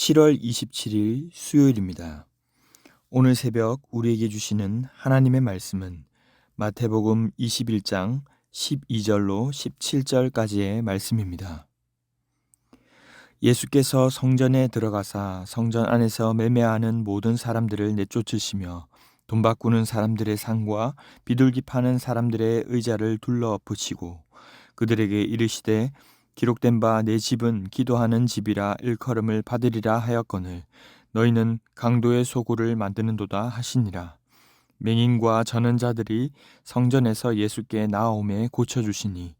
7월 27일 수요일입니다. 오늘 새벽 우리에게 주시는 하나님의 말씀은 마태복음 21장 12절로 17절까지의 말씀입니다. 예수께서 성전에 들어가사 성전 안에서 매매하는 모든 사람들을 내쫓으시며 돈 바꾸는 사람들의 상과 비둘기 파는 사람들의 의자를 둘러 엎으시고 그들에게 이르시되 기록된 바 내 집은 기도하는 집이라 일컬음을 받으리라 하였거늘 너희는 강도의 소굴을 만드는도다 하시니라. 맹인과 전언자들이 성전에서 예수께 나아오매 고쳐주시니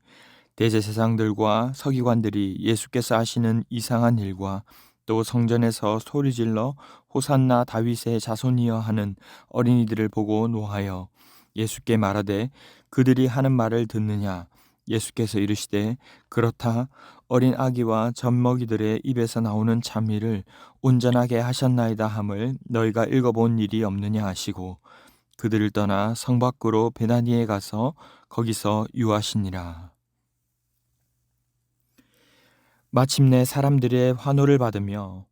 대제사장들과 서기관들이 예수께서 하시는 이상한 일과 또 성전에서 소리질러 호산나 다윗의 자손이여 하는 어린이들을 보고 노하여 예수께 말하되 그들이 하는 말을 듣느냐. 예수께서 이르시되 그렇다. 어린 아기와 젖먹이들의 입에서 나오는 찬미를 온전하게 하셨나이다 함을 너희가 읽어본 일이 없느냐 하시고 그들을 떠나 성 밖으로 베다니에 가서 거기서 유하시니라. 마침내 사람들의 환호를 받으며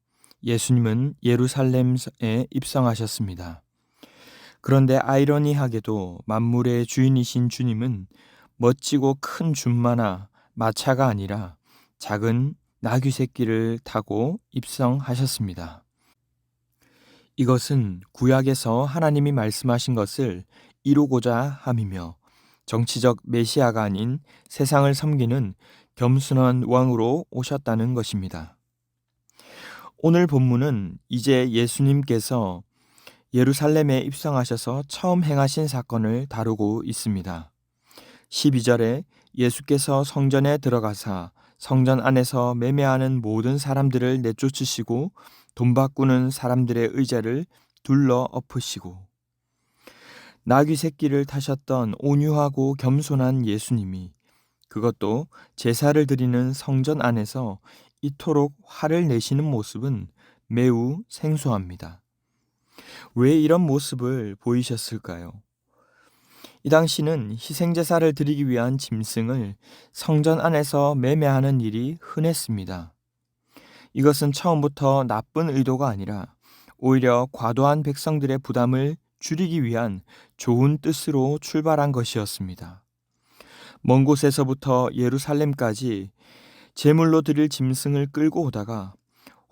예수님은 예루살렘에 입성하셨습니다. 그런데 아이러니하게도 만물의 주인이신 주님은 멋지고 큰 준마나 마차가 아니라 작은 나귀 새끼를 타고 입성하셨습니다. 이것은 구약에서 하나님이 말씀하신 것을 이루고자 함이며 정치적 메시아가 아닌 세상을 섬기는 겸손한 왕으로 오셨다는 것입니다. 오늘 본문은 이제 예수님께서 예루살렘에 입성하셔서 처음 행하신 사건을 다루고 있습니다. 12절에 예수께서 성전에 들어가사 성전 안에서 매매하는 모든 사람들을 내쫓으시고 돈 바꾸는 사람들의 의자를 둘러 엎으시고 나귀 새끼를 타셨던 온유하고 겸손한 예수님이 그것도 제사를 드리는 성전 안에서 이토록 화를 내시는 모습은 매우 생소합니다. 왜 이런 모습을 보이셨을까요? 이 당시는 희생제사를 드리기 위한 짐승을 성전 안에서 매매하는 일이 흔했습니다. 이것은 처음부터 나쁜 의도가 아니라 오히려 과도한 백성들의 부담을 줄이기 위한 좋은 뜻으로 출발한 것이었습니다. 먼 곳에서부터 예루살렘까지 제물로 드릴 짐승을 끌고 오다가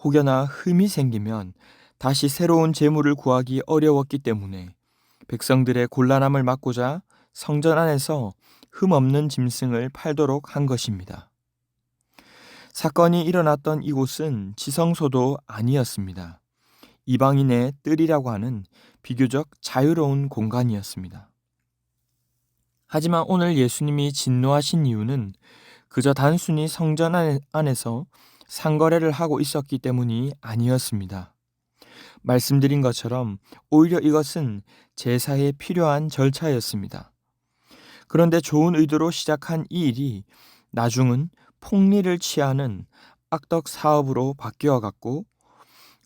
혹여나 흠이 생기면 다시 새로운 제물을 구하기 어려웠기 때문에 백성들의 곤란함을 막고자 성전 안에서 흠 없는 짐승을 팔도록 한 것입니다. 사건이 일어났던 이곳은 지성소도 아니었습니다. 이방인의 뜰이라고 하는 비교적 자유로운 공간이었습니다. 하지만 오늘 예수님이 진노하신 이유는 그저 단순히 성전 안에서 상거래를 하고 있었기 때문이 아니었습니다. 말씀드린 것처럼 오히려 이것은 제사에 필요한 절차였습니다. 그런데 좋은 의도로 시작한 이 일이 나중은 폭리를 취하는 악덕 사업으로 바뀌어 갔고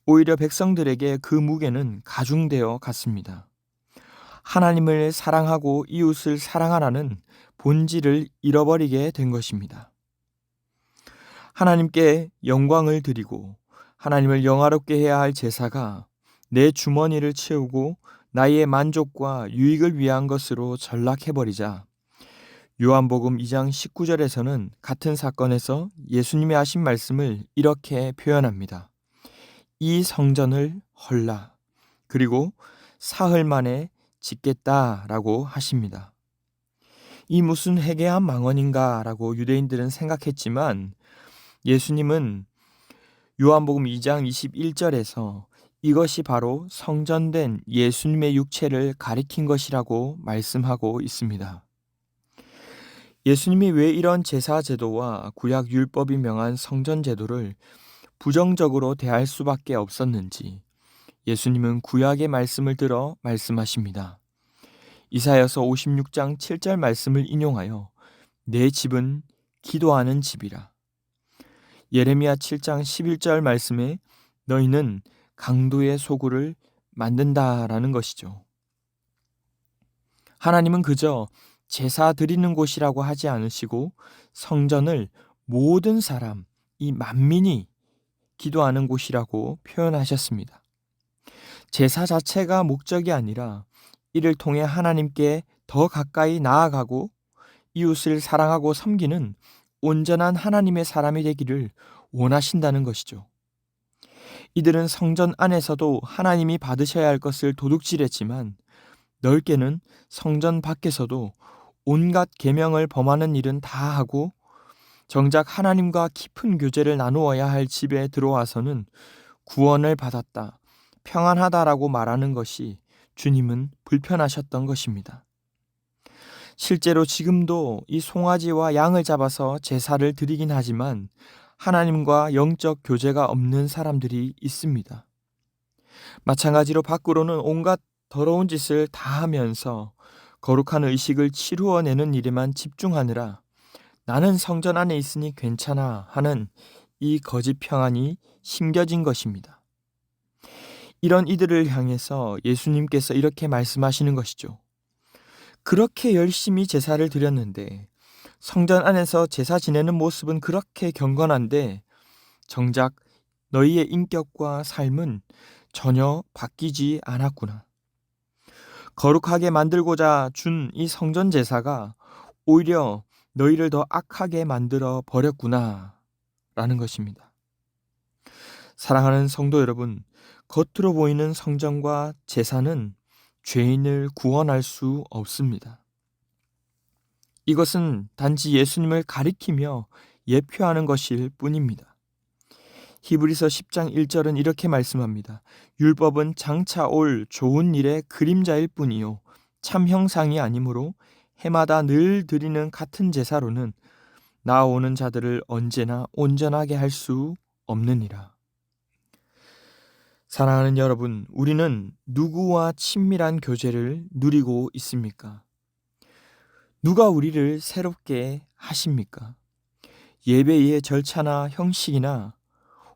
오히려 백성들에게 그 무게는 가중되어 갔습니다. 하나님을 사랑하고 이웃을 사랑하라는 본질을 잃어버리게 된 것입니다. 하나님께 영광을 드리고 하나님을 영화롭게 해야 할 제사가 내 주머니를 채우고 나의 만족과 유익을 위한 것으로 전락해버리자 요한복음 2장 19절에서는 같은 사건에서 예수님이 하신 말씀을 이렇게 표현합니다. 이 성전을 헐라 그리고 사흘 만에 짓겠다라고 하십니다. 이 무슨 해괴한 망언인가 라고 유대인들은 생각했지만 예수님은 요한복음 2장 21절에서 이것이 바로 성전된 예수님의 육체를 가리킨 것이라고 말씀하고 있습니다. 예수님이 왜 이런 제사 제도와 구약 율법이 명한 성전 제도를 부정적으로 대할 수밖에 없었는지 예수님은 구약의 말씀을 들어 말씀하십니다. 이사야서 56장 7절 말씀을 인용하여 내 집은 기도하는 집이라. 예레미야 7장 11절 말씀에 너희는 강도의 소굴을 만든다라는 것이죠. 하나님은 그저 제사 드리는 곳이라고 하지 않으시고 성전을 모든 사람, 이 만민이 기도하는 곳이라고 표현하셨습니다. 제사 자체가 목적이 아니라 이를 통해 하나님께 더 가까이 나아가고 이웃을 사랑하고 섬기는 온전한 하나님의 사람이 되기를 원하신다는 것이죠. 이들은 성전 안에서도 하나님이 받으셔야 할 것을 도둑질했지만 넓게는 성전 밖에서도 온갖 계명을 범하는 일은 다 하고 정작 하나님과 깊은 교제를 나누어야 할 집에 들어와서는 구원을 받았다, 평안하다라고 말하는 것이 주님은 불편하셨던 것입니다. 실제로 지금도 이 송아지와 양을 잡아서 제사를 드리긴 하지만 하나님과 영적 교제가 없는 사람들이 있습니다. 마찬가지로 밖으로는 온갖 더러운 짓을 다 하면서 거룩한 의식을 치루어내는 일에만 집중하느라 나는 성전 안에 있으니 괜찮아 하는 이 거짓 평안이 심겨진 것입니다. 이런 이들을 향해서 예수님께서 이렇게 말씀하시는 것이죠. 그렇게 열심히 제사를 드렸는데 성전 안에서 제사 지내는 모습은 그렇게 경건한데 정작 너희의 인격과 삶은 전혀 바뀌지 않았구나. 거룩하게 만들고자 준 이 성전 제사가 오히려 너희를 더 악하게 만들어 버렸구나 라는 것입니다. 사랑하는 성도 여러분, 겉으로 보이는 성전과 제사는 죄인을 구원할 수 없습니다. 이것은 단지 예수님을 가리키며 예표하는 것일 뿐입니다. 히브리서 10장 1절은 이렇게 말씀합니다. 율법은 장차 올 좋은 일의 그림자일 뿐이요 참 형상이 아니므로 해마다 늘 드리는 같은 제사로는 나아오는 자들을 언제나 온전하게 할 수 없느니라. 사랑하는 여러분, 우리는 누구와 친밀한 교제를 누리고 있습니까? 누가 우리를 새롭게 하십니까? 예배의 절차나 형식이나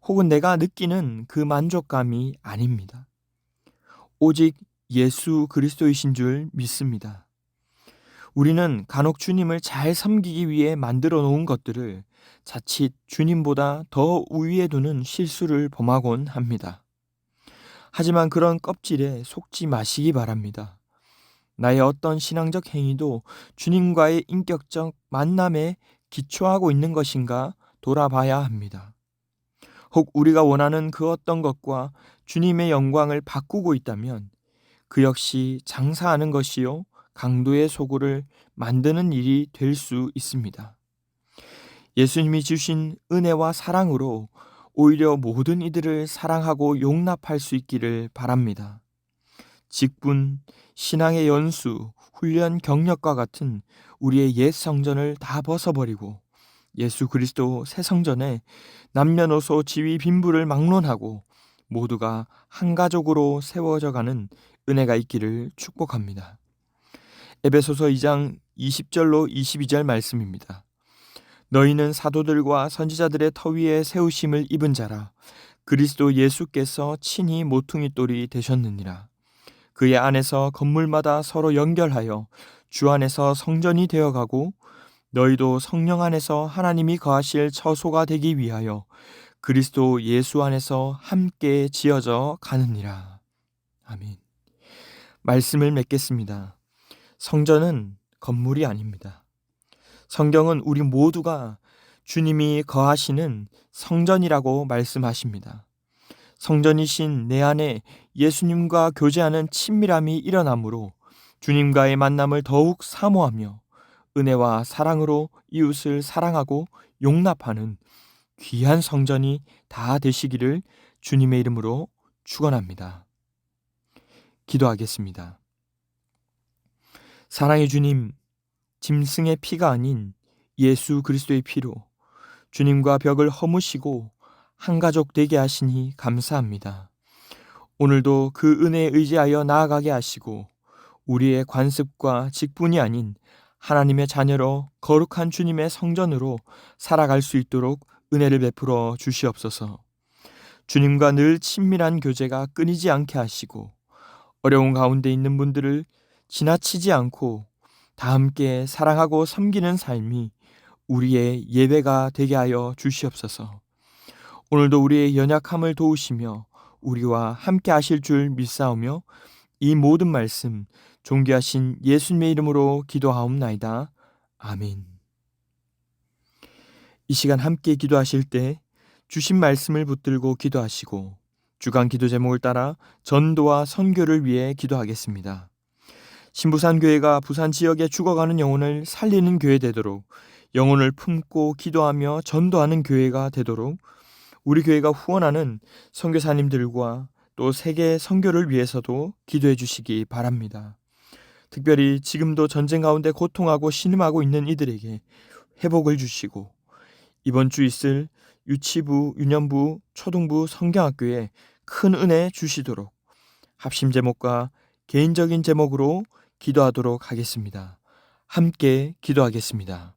혹은 내가 느끼는 그 만족감이 아닙니다. 오직 예수 그리스도이신 줄 믿습니다. 우리는 간혹 주님을 잘 섬기기 위해 만들어 놓은 것들을 자칫 주님보다 더 우위에 두는 실수를 범하곤 합니다. 하지만 그런 껍질에 속지 마시기 바랍니다. 나의 어떤 신앙적 행위도 주님과의 인격적 만남에 기초하고 있는 것인가 돌아봐야 합니다. 혹 우리가 원하는 그 어떤 것과 주님의 영광을 바꾸고 있다면 그 역시 장사하는 것이요 강도의 소굴을 만드는 일이 될 수 있습니다. 예수님이 주신 은혜와 사랑으로 오히려 모든 이들을 사랑하고 용납할 수 있기를 바랍니다. 직분, 신앙의 연수, 훈련 경력과 같은 우리의 옛 성전을 다 벗어버리고 예수 그리스도 새 성전에 남녀노소 지위 빈부를 막론하고 모두가 한 가족으로 세워져 가는 은혜가 있기를 축복합니다. 에베소서 2장 20절로 22절 말씀입니다. 너희는 사도들과 선지자들의 터 위에 세우심을 입은 자라 그리스도 예수께서 친히 모퉁이 돌이 되셨느니라. 그의 안에서 건물마다 서로 연결하여 주 안에서 성전이 되어가고 너희도 성령 안에서 하나님이 거하실 처소가 되기 위하여 그리스도 예수 안에서 함께 지어져 가느니라. 아멘. 말씀을 맺겠습니다. 성전은 건물이 아닙니다. 성경은 우리 모두가 주님이 거하시는 성전이라고 말씀하십니다. 성전이신 내 안에 예수님과 교제하는 친밀함이 일어나므로 주님과의 만남을 더욱 사모하며 은혜와 사랑으로 이웃을 사랑하고 용납하는 귀한 성전이 다 되시기를 주님의 이름으로 축원합니다. 기도하겠습니다. 사랑의 주님, 짐승의 피가 아닌 예수 그리스도의 피로 주님과 벽을 허무시고 한 가족 되게 하시니 감사합니다. 오늘도 그 은혜에 의지하여 나아가게 하시고 우리의 관습과 직분이 아닌 하나님의 자녀로 거룩한 주님의 성전으로 살아갈 수 있도록 은혜를 베풀어 주시옵소서. 주님과 늘 친밀한 교제가 끊이지 않게 하시고 어려운 가운데 있는 분들을 지나치지 않고 다 함께 사랑하고 섬기는 삶이 우리의 예배가 되게 하여 주시옵소서. 오늘도 우리의 연약함을 도우시며 우리와 함께 하실 줄 믿사오며 이 모든 말씀 존귀하신 예수님의 이름으로 기도하옵나이다. 아멘. 이 시간 함께 기도하실 때 주신 말씀을 붙들고 기도하시고 주간 기도 제목을 따라 전도와 선교를 위해 기도하겠습니다. 신부산 교회가 부산 지역에 죽어가는 영혼을 살리는 교회 되도록, 영혼을 품고 기도하며 전도하는 교회가 되도록 우리 교회가 후원하는 선교사님들과 또 세계 선교를 위해서도 기도해 주시기 바랍니다. 특별히 지금도 전쟁 가운데 고통하고 신음하고 있는 이들에게 회복을 주시고 이번 주 있을 유치부, 유년부, 초등부 성경학교에 큰 은혜 주시도록 합심 제목과 개인적인 제목으로 기도하도록 하겠습니다. 함께 기도하겠습니다.